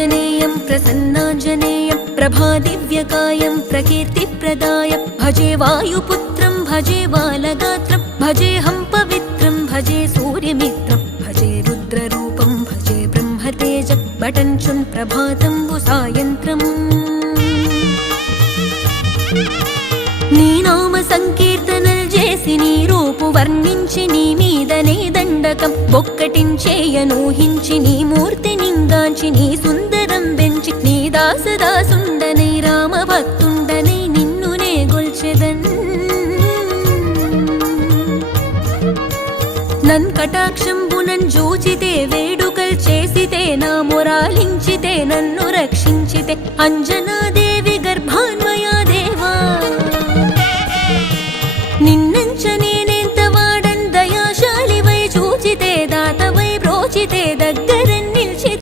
आञ्जनेयं प्रसन्नाञ्जनेयं प्रभादिव्यकायं प्रकीर्तिप्रदाय भजे वायुपुत्रं भजे बालगात्रं भजेऽहं पवित्रं भजे सूर्यमित्रं भजे रुद्ररूपं भजे ब्रह्मतेज बटञ्चुन् प्रभातं सायन्त्रम् నీ నామ సంకీర్తనలు చేసి నీ రూపు వర్ణించి నీ మీదనే దండకం ఒక్కటించేయనూహించి నీ మూర్తి నింగాంచి నీ సుందరం పెంచి నీ దాసదాసుండనై రామభక్తుండనై నిన్నునే గొల్చెదన్ నన్ కటాక్షంబునన్ జూచితే వేడుకల్ చేసితే నా మొరాలించితే నన్ను రక్షించితే అంజనాది